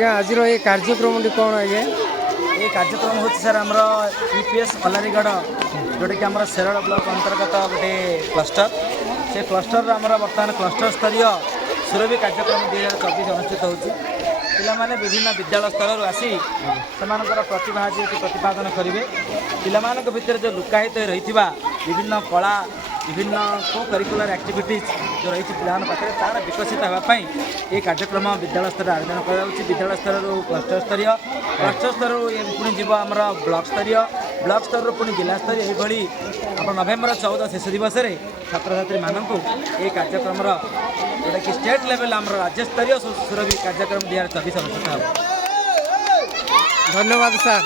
आज्ञा आज ये कार्यक्रम कौन आज्ञा ये कार्यक्रम हूँ सर आमर यूपीएस अलारीगढ़ जोटा कि आम शेरड़ ब्लॉक अंतर्गत गोटे क्लस्टर से क्लस्टर आमर बर्तमान क्लस्टर स्तरीय सुरभि कार्यक्रम 2024 अनुष्ठित होती पिलामाने विभिन्न विद्यालय स्तर आसी सेमानकर प्रतिभा जी प्रतिपादन करेंगे पिलामानक भितर जो लुकायित रही विभिन्न कला विभिन्न को करिकुलर एक्टिविटीज जो रही पिलान पाखे तार विकसित होगापाई ये कार्यक्रम विद्यालय स्तर आयोजन कर विद्यालय स्तर क्लस्टर स्तर पुणी जीव आम ब्लॉक स्तर पुणी जिला स्तर यही आप नवेम्बर 14 शेष दिवस में छात्र छात्री मानक ये कार्यक्रम जोटा कि स्टेट लेवल आम राज्य स्तरीय सुरभि कार्यक्रम 2024 अनुष्ठित हो। धन्यवाद सर।